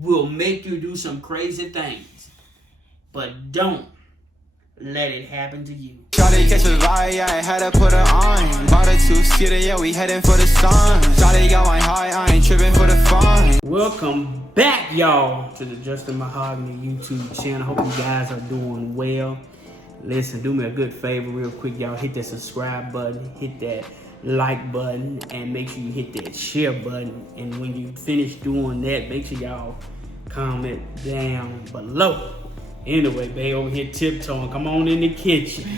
will make you do some crazy things. But don't let it happen to you. Shawty catch a vibe, yeah, I had to put her on. Bought a two-seater, yeah, we heading for the sun. Shawty got my high, I ain't tripping for the fun. Welcome back, y'all, to the MaHogany YouTube channel. Hope you guys are doing well. Listen, do me a good favor real quick, y'all. Hit that subscribe button, hit that like button, and make sure you hit that share button. And when you finish doing that, make sure y'all comment down below. Anyway, babe, over here tiptoeing. Come on in the kitchen.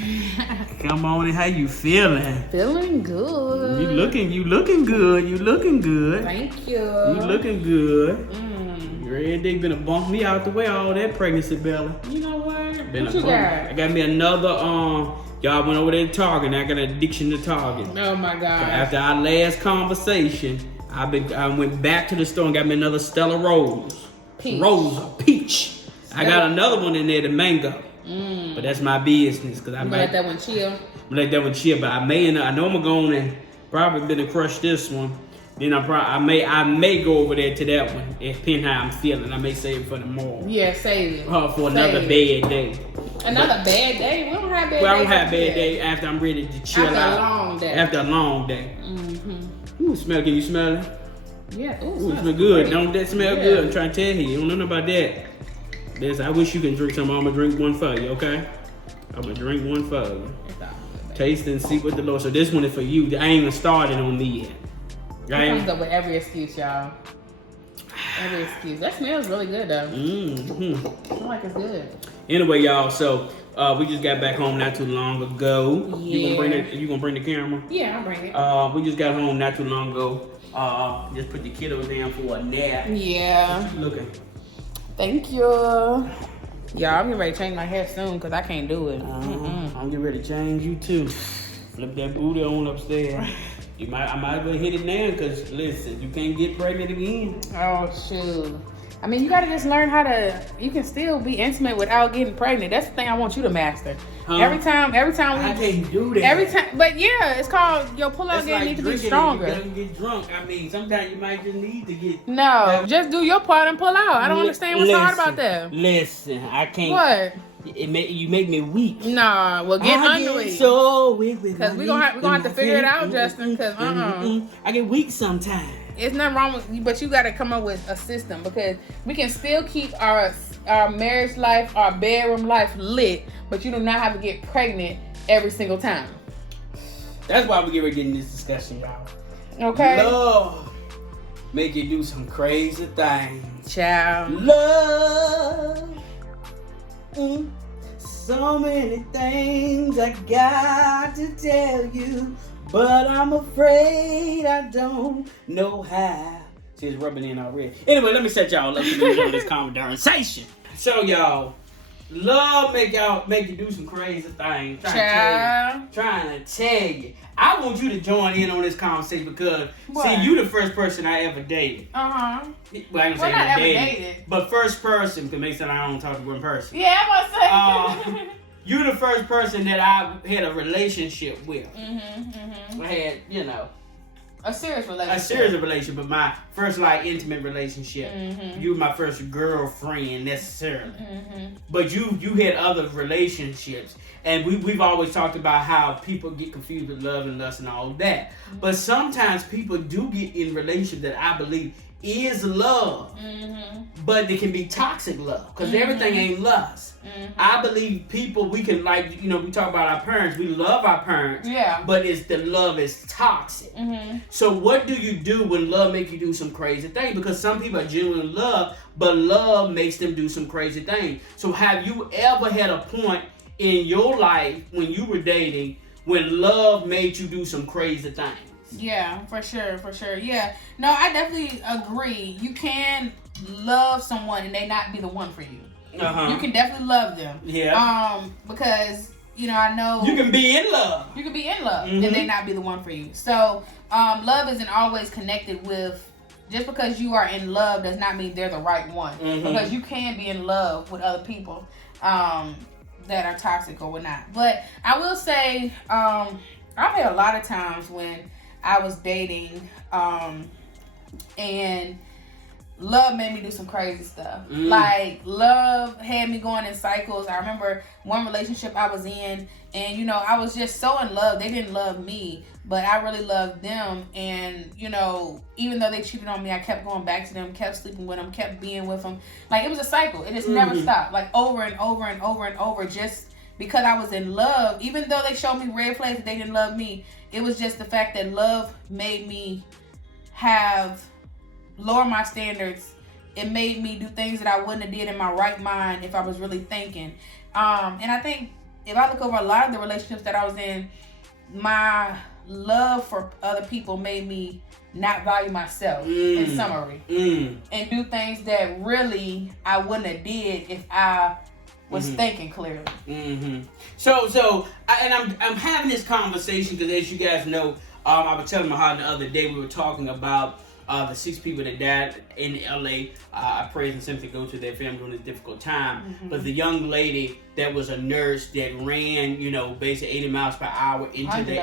Come on in. How you feeling? Feeling good. You looking good. You looking good. Thank you. You looking good. They gonna bump me out the way, all that pregnancy, Bella. You know what? Been What you got? I got me another, y'all went over there to Target, and I got an addiction to Target. Oh my God. After our last conversation, I went back to the store and got me another Stella Rose. Peach. I got another one in there, the mango. But that's my business, cause I let that one chill. Let that one chill, but I know I'm going to probably gonna crush this one. Then I may go over there to that one. Depending how I'm feeling, I may save it for tomorrow. Yeah, save it. For another bad day. Another bad day? We don't have bad days. Well, I don't have bad day after I'm ready to chill out. After a long day. Ooh, can you smell it? Yeah. Ooh, it smell good. Don't that smell good? I'm trying to tell you. You don't know nothing about that. I wish you can drink some. I'm gonna drink one for you, okay? I'm gonna drink one for you. Taste and see what the Lord. So this one is for you. I ain't even started on me yet. It comes up with every excuse, y'all. Every excuse. That smells really good, though. I feel like it's good. Anyway, y'all, so we just got back home not too long ago. Yeah. You gonna bring the camera? Yeah, I'll bring it. We just got home not too long ago. Just put the kiddo down for a nap. Yeah. Looking. Thank you. Y'all, I'm getting ready to change my hair soon because I can't do it. I'm getting ready to change you too. Flip that booty on upstairs. I might as well hit it now because, listen, you can't get pregnant again. Oh, shoot. I mean, you got to just learn how to, you can still be intimate without getting pregnant. That's the thing I want you to master. Every time we... I can't do that. Every time, but yeah, it's called, your pull-out game needs to be stronger. You can get drunk. I mean, sometimes you might just need to get... No, just do your part and pull out. I don't understand what's hard about that. Listen, I can't... What? You make me weak. Nah, well, get under it. So weak. Because we're gonna have to figure it out, Justin, because I get weak sometimes. It's nothing wrong with you, but you got to come up with a system because we can still keep our marriage life, our bedroom life lit, but you do not have to get pregnant every single time. That's why we get ready to get in this discussion, y'all. Okay. Love make you do some crazy things. Child. Love. So many things I got to tell you, but I'm afraid I don't know how. See, it's rubbing in already. Anyway, let me set y'all up to this conversation. So, y'all, love make you do some crazy things. Trying to tell you. I want you to join in on this conversation because, see, you the first person I ever dated. Well, I ain't say ever dated. But first person, because make sense I don't talk to one person. Yeah, I must say. You're the first person that I had a relationship with. I had, a serious relationship. A serious relationship, but my first intimate relationship. You were my first girlfriend necessarily. But you had other relationships. And we've always talked about how people get confused with love and lust and all of that. But sometimes people do get in relationships that I believe is love. But they can be toxic love. Because everything ain't lust. I believe people, we can we talk about our parents. We love our parents. Yeah. But the love is toxic. So what do you do when love makes you do some crazy things? Because some people are genuine in love, but love makes them do some crazy things. So have you ever had a point in your life when you were dating when love made you do some crazy things? Yeah, for sure. Yeah. No, I definitely agree. You can love someone and they not be the one for you. You can definitely love them. Yeah. Because, I know... You can be in love. You can be in love and they not be the one for you. So, love isn't always connected with... Just because you are in love does not mean they're the right one. Because you can be in love with other people that are toxic or whatnot. But I will say, I've had a lot of times when I was dating and love made me do some crazy stuff. Like, love had me going in cycles. I remember one relationship I was in, and, you know, I was just so in love. They didn't love me, but I really loved them. And, you know, even though they cheated on me, I kept going back to them, kept sleeping with them, kept being with them. Like, it was a cycle. It just never stopped. Like, over and over and over and over, just because I was in love. Even though they showed me red flags that they didn't love me, it was just the fact that love made me lower my standards. It made me do things that I wouldn't have did in my right mind if I was really thinking. And I think if I look over a lot of the relationships that I was in, my love for other people made me not value myself, in summary, and do things that really I wouldn't have did if I was thinking clearly. So I'm having this conversation because, as you guys know, I was telling Mahogany the other day, we were talking about the 6 people that died in LA. I praise and simply go to their family during this difficult time. But the young lady that was a nurse that ran, you know, basically 80 miles per hour into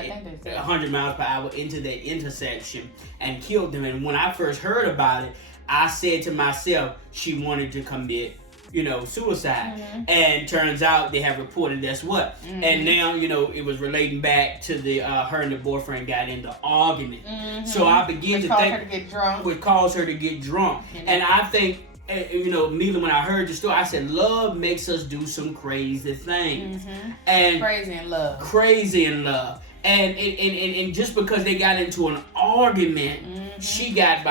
100 miles per hour into that intersection and killed them. And when I first heard about it, I said to myself, she wanted to commit, you know, suicide. And turns out they have reported that's what. And now, you know, it was relating back to the her and the boyfriend got into argument. So I began to think, her to get drunk. Which caused her to get drunk. And I think, you know, immediately when I heard the story, I said, love makes us do some crazy things. And crazy in love. Crazy in love. And just because they got into an argument, she got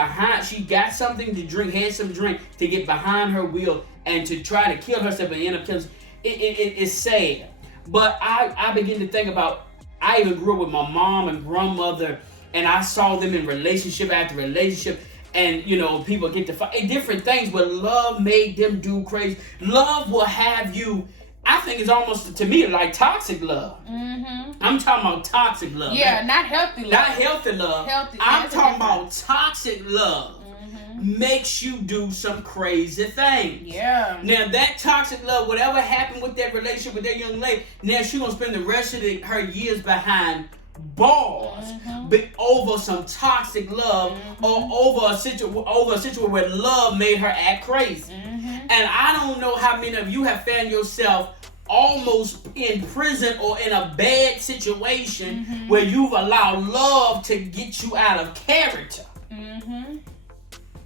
something to drink, had some drink to get behind her wheel and to try to kill herself and end up killing. It's sad. But I begin to think about, I even grew up with my mom and grandmother, and I saw them in relationship after relationship, and, you know, people get to fight, different things, but love made them do crazy. Love will have you, I think it's almost, to me, like toxic love. I'm talking about toxic love. Yeah, not healthy love. Not healthy love. I'm talking about toxic love. Makes you do some crazy things. Yeah. Now that toxic love, whatever happened with that relationship with that young lady, now she's gonna spend the rest of her years behind bars, but over some toxic love, or over a situation where love made her act crazy. And I don't know how many of you have found yourself almost in prison or in a bad situation where you've allowed love to get you out of character.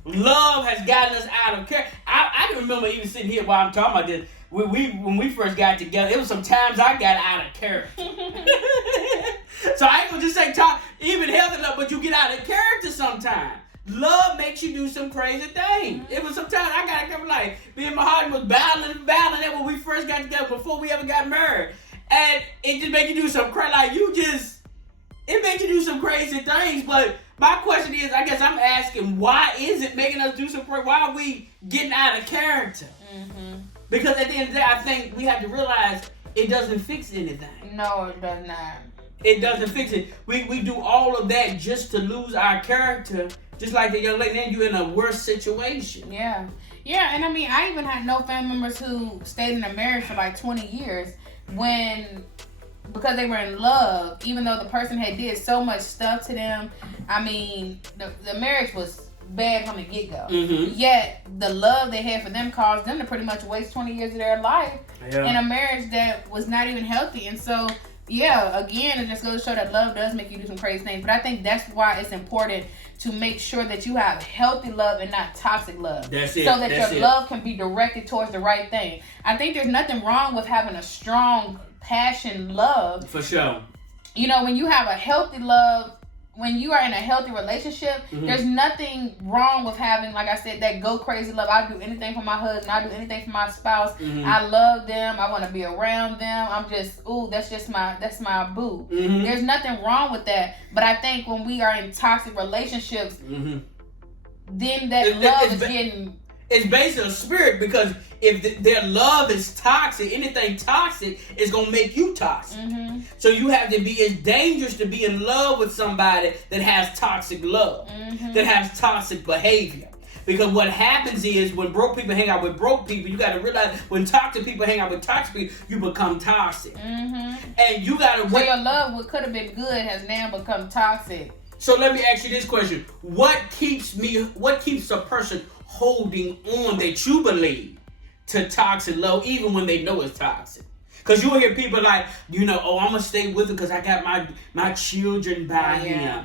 Love has gotten us out of character. I can remember even sitting here while I'm talking about this. When we first got together, it was some times I got out of character. So I ain't gonna just say even healthy love, but you get out of character sometimes. Love makes you do some crazy things. It was sometimes I got to come, like, me and Mahogany was battling that when we first got together before we ever got married. And it just made you do some crazy, like, it made you do some crazy things. But my question is, I guess I'm asking, why is it making us do some crazy? Why are we getting out of character? Because at the end of the day, I think we have to realize it doesn't fix anything. No, it does not. It doesn't fix it. We do all of that just to lose our character, just like the young lady, then you're in a worse situation. Yeah. Yeah, and I mean, I even had no family members who stayed in a marriage for like 20 years because they were in love, even though the person had did so much stuff to them. I mean, the marriage was bad from the get-go. Yet, the love they had for them caused them to pretty much waste 20 years of their life in a marriage that was not even healthy. And so, yeah, again, it just goes to show that love does make you do some crazy things. But I think that's why it's important to make sure that you have healthy love and not toxic love. That's it. So that your love can be directed towards the right thing. I think there's nothing wrong with having a strong passion love. For sure. You know, when you have a healthy love, when you are in a healthy relationship, there's nothing wrong with having, like I said, that go crazy love. I'll do anything for my husband. I'll do anything for my spouse. I love them. I want to be around them. I'm just, that's my boo. There's nothing wrong with that. But I think when we are in toxic relationships, then that love is getting... It's based on spirit, because if their love is toxic, anything toxic is going to make you toxic. So you have to be, it's dangerous to be in love with somebody that has toxic love, that has toxic behavior. Because what happens is when broke people hang out with broke people, you got to realize when toxic people hang out with toxic people, you become toxic. And you got to... So your love, what could have been good, has now become toxic. So let me ask you this question. What keeps a person holding on that you believe to toxic love, even when they know it's toxic. Because you'll hear people like, I'm going to stay with it because I got my children by him.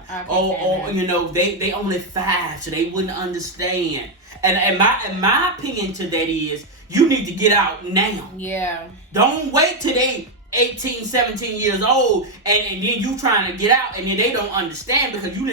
They only 5, so they wouldn't understand. And my opinion to that is, you need to get out now. Yeah. Don't wait till they 18, 17 years old, and then you trying to get out, and then they don't understand because you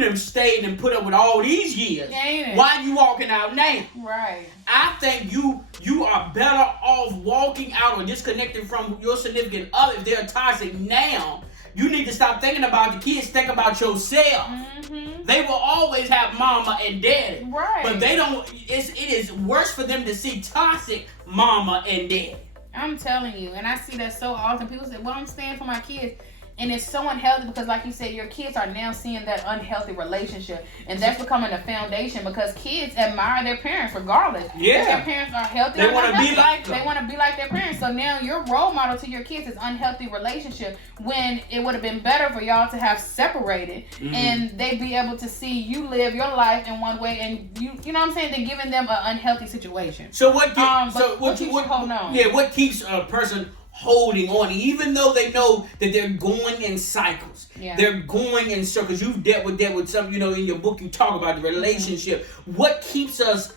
done stayed and put up with all these years. Why you walking out now? Right. I think you are better off walking out or disconnecting from your significant other if they're toxic now. You need to stop thinking about the kids. Think about yourself. Mm-hmm. They will always have mama and daddy. Right. But they don't. It is worse for them to see toxic mama and daddy. I'm telling you, and I see that so often. People say, well, I'm staying for my kids. And it's so unhealthy because, like you said, your kids are now seeing that unhealthy relationship. And that's becoming a foundation because kids admire their parents regardless. Yeah. If their parents are healthy they want to be like them. They want to be like their parents. So now your role model to your kids is unhealthy relationship when it would have been better for y'all to have separated and they be able to see you live your life in one way and you know what I'm saying, than giving them an unhealthy situation. So what keeps a person holding on, even though they know that they're going in cycles. Yeah. They're going in circles. You've dealt with that with some, in your book you talk about the relationship. Mm-hmm. What keeps us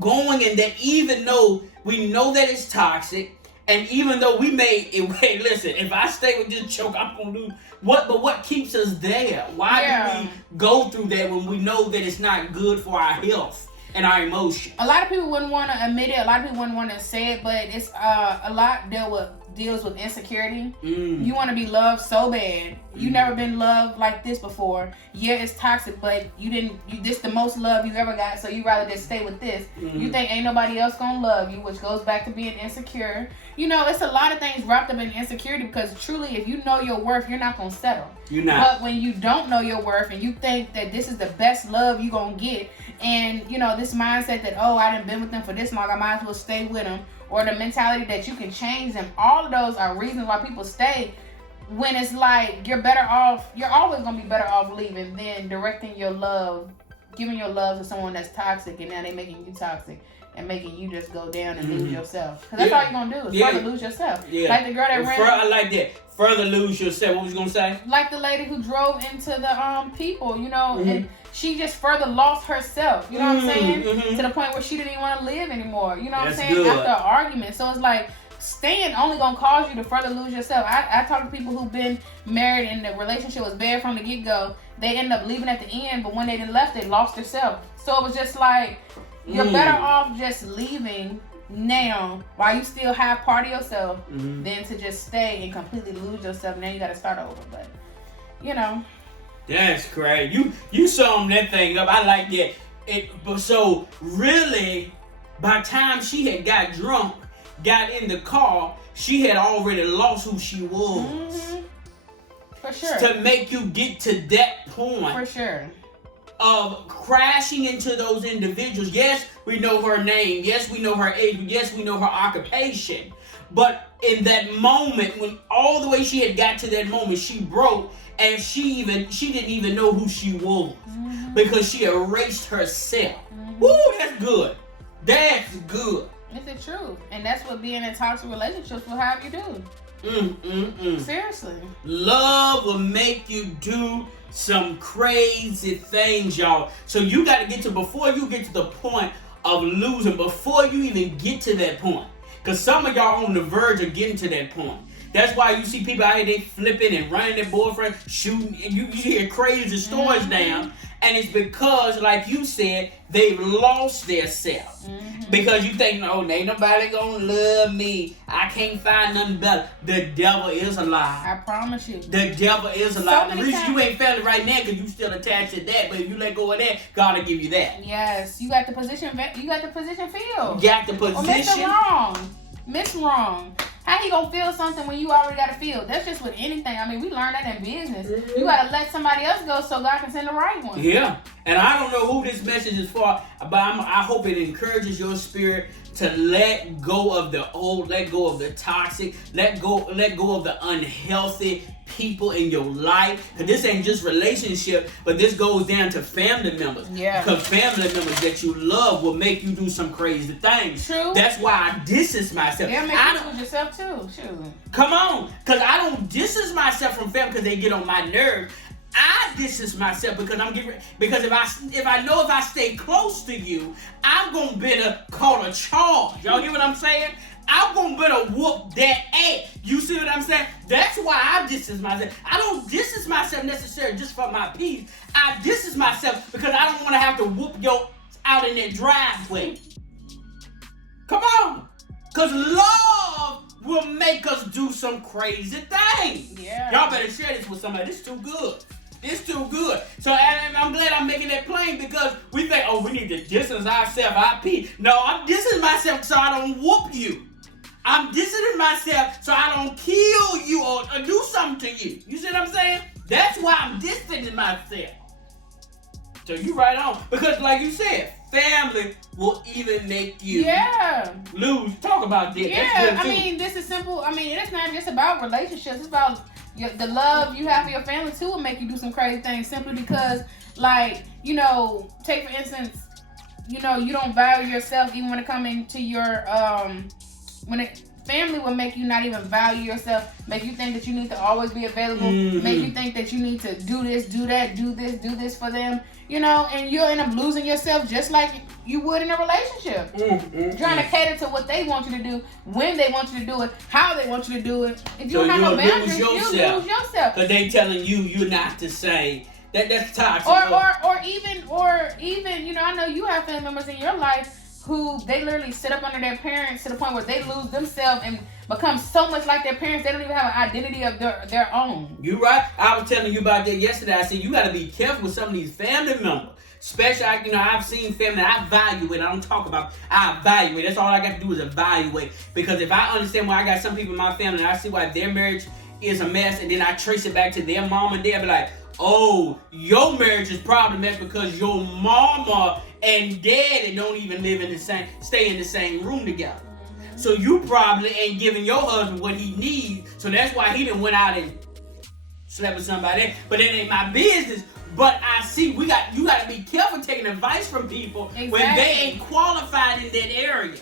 going in that, even though we know that it's toxic, and even though we may, listen, if I stay with this choke, I'm going to lose. What keeps us there? Why do we go through that when we know that it's not good for our health and our emotions? A lot of people wouldn't want to admit it. A lot of people wouldn't want to say it, but it's a lot deals with insecurity. You want to be loved so bad. You never been loved like this before. Yeah, it's toxic, but this the most love you ever got, so you rather just stay with this. You think ain't nobody else gonna love you, which goes back to being insecure. It's a lot of things wrapped up in insecurity because truly, if you know your worth, you're not gonna settle. You're not. But when you don't know your worth and you think that this is the best love you gonna get, and this mindset that, I done been with them for this long, I might as well stay with them, or the mentality that you can change them, all of those are reasons why people stay, when it's like you're always going to be better off leaving than directing your love, giving your love to someone that's toxic, and now they making you toxic and making you just go down and lose yourself. Because that's all you're going to do is further lose yourself. Yeah. Like the girl that ran... I like that. Further lose yourself. What was you going to say? Like the lady who drove into the people, and she just further lost herself, you know what I'm saying? To the point where she didn't even want to live anymore, you know what I'm saying? Good. After an argument. So it's like, staying only going to cause you to further lose yourself. I talk to people who've been married and the relationship was bad from the get-go. They end up leaving at the end, but when they done left, they lost themselves. So it was just like, you're better off just leaving now while you still have part of yourself than to just stay and completely lose yourself. Now you got to start over. But, That's great. You summed that thing up. I like that. So really, by the time she had got drunk, got in the car, she had already lost who she was. For sure. To make you get to that point. For sure. Of crashing into those individuals. Yes, we know her name. Yes, we know her age. Yes, we know her occupation. But in that moment, when all the way she had got to that moment, she broke, and she didn't even know who she was because she erased herself. Woo, that's good. That's good. It's the truth, and that's what being in toxic relationships will have you do. Seriously, love will make you do some crazy things, y'all. So you got to before you get to the point of losing, before you even get to that point, because some of y'all on the verge of getting to that point. That's why you see people out here, they flipping and running their boyfriend, shooting, and you hear crazy stories down. And it's because, like you said, they've lost their self. Because you think, ain't nobody gonna love me. I can't find nothing better. The devil is a lie. I promise you. The devil is a lie. The reason you ain't felt it right now because you still attached to that. But if you let go of that, God will give you that. Yes, you got the position. You got the position filled. Got the position. Or Miss Wrong. How he gonna feel something when you already got to feel? That's just with anything. I mean, we learned that in business. You gotta let somebody else go so God can send the right one. Yeah. And I don't know who this message is for, but I hope it encourages your spirit to let go of the old, let go of the toxic, let go of the unhealthy people in your life. Because this ain't just relationship, but this goes down to family members. Yeah. Because family members that you love will make you do some crazy things. True. That's why I distance myself. Yeah, make you lose yourself too. Shoot. Come on. Because I don't distance myself from family because they get on my nerves. I distance myself because if I stay close to you, I'm gonna better call a charge. Y'all hear what I'm saying? I'm gonna better whoop that ass. You see what I'm saying? That's why I distance myself. I don't distance myself necessarily just for my peace. I distance myself because I don't want to have to whoop your out in that driveway. Come on, cause love will make us do some crazy things. Yeah. Y'all better share this with somebody. This is too good. It's too good. So and I'm glad I'm making that plain because we think, oh, we need to distance ourselves, our peace. No, I'm distancing myself so I don't whoop you. I'm distancing myself so I don't kill you or do something to you. You see what I'm saying? That's why I'm distancing myself. So you right on. Because like you said, family will even make you lose. Talk about that. Yeah, I mean, this is simple. I mean, it's not just about relationships. It's about the love you have for your family too will make you do some crazy things simply because, like, you know, take for instance, you know, you don't value yourself even when it comes into your family will make you not even value yourself, make you think that you need to always be available, make you think that you need to do this, do that, do this for them, you know, and you'll end up losing yourself just like you would in a relationship. Trying to cater to what they want you to do, when they want you to do it, how they want you to do it. If you don't have no boundaries, you'll lose yourself. Because they telling you you're not the same. That's toxic. Or even, you know, I know you have family members in your life who they literally sit up under their parents to the point where they lose themselves and become so much like their parents, they don't even have an identity of their own. You right. I was telling you about that yesterday. I said you got to be careful with some of these family members. Especially, you know, I've seen family, I evaluate. I don't talk about, I evaluate. That's all I got to do is evaluate. Because if I understand why I got some people in my family and I see why their marriage is a mess and then I trace it back to their mom and dad, be like, oh, your marriage is problematic because your mama and daddy don't even stay in the same room together. So you probably ain't giving your husband what he needs. So that's why he done went out and slept with somebody else. But it ain't my business. But I see you got to be careful taking advice from people when they ain't qualified in that area.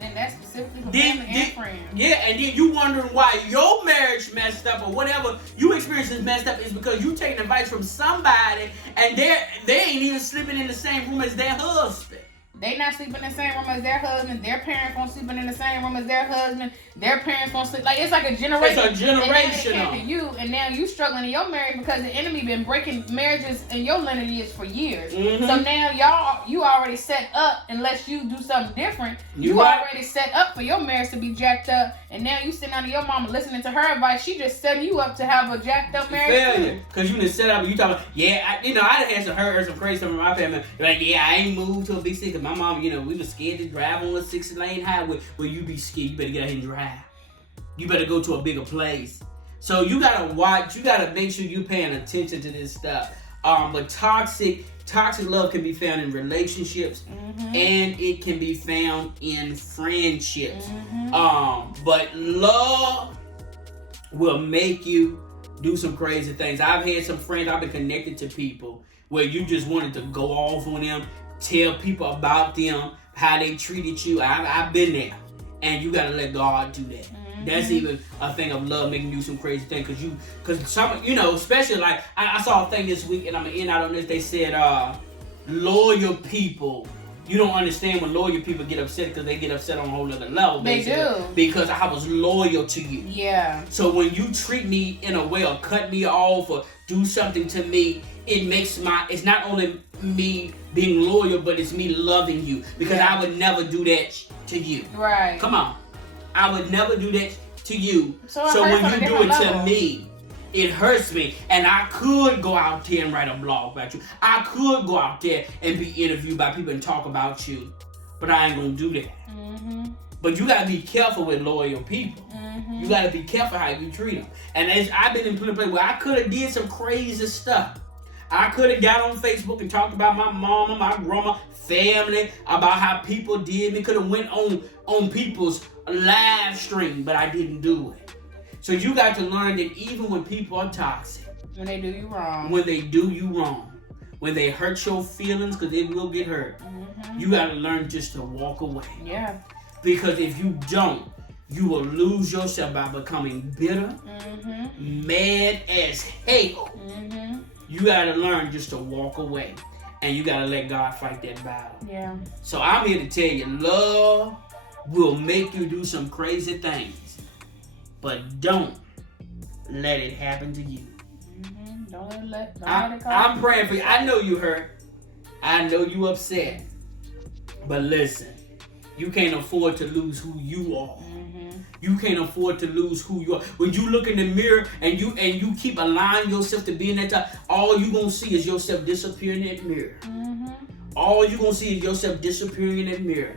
And that's specifically for family and friends. Yeah, and then you wondering why your marriage messed up or whatever you experience is messed up is because you taking advice from somebody and they ain't even sleeping in the same room as their husband. They not sleeping in the same room as their husband. Their parents won't sleeping in the same room as their husband. Their parents won't sleep. Like, it's like a generation. It's a generational. And then you, and now you struggling in your marriage because the enemy been breaking marriages in your lineage for years. So now you already set up, unless you do something different, you already set up for your marriage to be jacked up. And now you sitting under your mama listening to her advice. She just setting you up to have a jacked up marriage too. Because you done set up and you talking, I done heard some crazy stuff from my family. Like, I ain't moved to a big city because my mom, we was scared to drive on a 6-lane highway. Well, you be scared. You better get out here and drive. You better go to a bigger place. So you gotta watch. You gotta make sure you're paying attention to this stuff. But toxic love can be found in relationships, and it can be found in friendships. But love will make you do some crazy things. I've had some friends. I've been connected to people where you just wanted to go off on them, tell people about them, how they treated you. I've been there. And you gotta let God do that. That's even a thing of love, making you do some crazy thing. Cause some, especially like I saw a thing this week, and I'm gonna end out on this. They said, loyal people. You don't understand when loyal people get upset because they get upset on a whole other level. They do. Because I was loyal to you. Yeah. So when you treat me in a way or cut me off or do something to me, it's not only me being loyal, but it's me loving you. Because I would never do that to you. Right. Come on. I would never do that to you. So when you do it to me, it hurts me. And I could go out there and write a blog about you. I could go out there and be interviewed by people and talk about you. But I ain't going to do that. But you got to be careful with loyal people. You got to be careful how you treat them. And I've been in a place where I could have did some crazy stuff. I could have got on Facebook and talked about my mama, my grandma, family, about how people did me. Could have went on people's live stream, but I didn't do it. So you got to learn that even when people are toxic, when they do you wrong, when they hurt your feelings, because they will get hurt, you got to learn just to walk away. Yeah. Because if you don't, you will lose yourself by becoming bitter, mad as hell. You got to learn just to walk away. And you got to let God fight that battle. Yeah. So I'm here to tell you, love will make you do some crazy things. But don't let it happen to you. Don't let it I'm praying for you. I know you hurt. I know you upset. But listen, you can't afford to lose who you are. You can't afford to lose who you are. When you look in the mirror and you keep allowing yourself to be in that time, all you gonna see is yourself disappearing in that mirror. All you gonna see is yourself disappearing in that mirror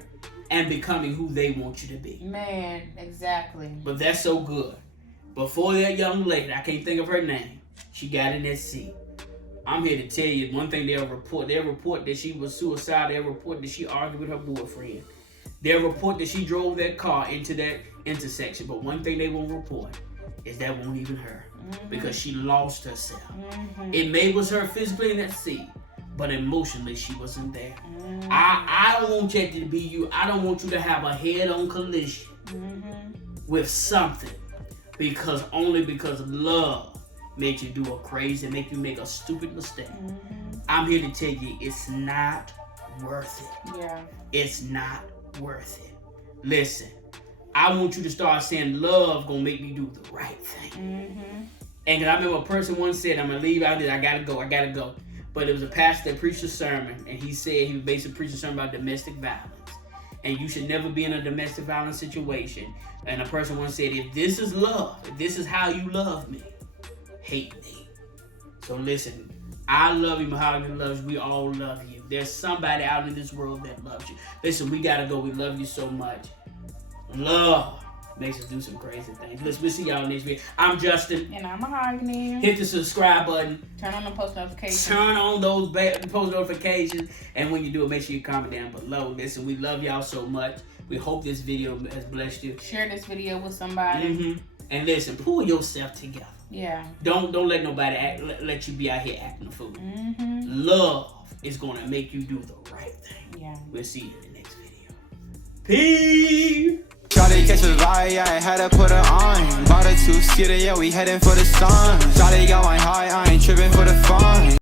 and becoming who they want you to be. Man, exactly. But that's so good. Before that young lady, I can't think of her name, she got in that seat. I'm here to tell you one thing. They'll report that she was suicidal. They'll report that she argued with her boyfriend. They'll report that she drove that car into that intersection. But one thing they won't report is that won't even her. Because she lost herself. It may was her physically in that seat, but emotionally she wasn't there. I don't want you to be you. I don't want you to have a head-on collision with something because love make you do a crazy, make you make a stupid mistake. I'm here to tell you it's not worth it. Yeah. It's not worth it. Listen, I want you to start saying love gonna make me do the right thing. And I remember a person once said, I'm gonna leave out there, I gotta go. But it was a pastor that preached a sermon, and he said he was basically preaching a sermon about domestic violence. And you should never be in a domestic violence situation. And a person once said, if this is love, if this is how you love me, hate me. So listen, I love you, MaHogany loves you, we all love you. There's somebody out in this world that loves you. Listen, we gotta go, we love you so much. Love makes us do some crazy things. Listen, we'll see y'all next week. I'm Justin. And I'm MaHogany. Hit the subscribe button. Turn on the post notifications. Turn on those post notifications. And when you do it, make sure you comment down below. Listen, we love y'all so much. We hope this video has blessed you. Share this video with somebody. And listen, pull yourself together. Yeah. Don't let nobody let you be out here acting a fool. Love is gonna make you do the right thing. Yeah. We'll see you in the next video. Peace. Shawty catch a vibe, yeah, I had to put her on. Bought a 2-seater, yeah, we heading for the sun. Shawty got my high, I ain't tripping for the fun.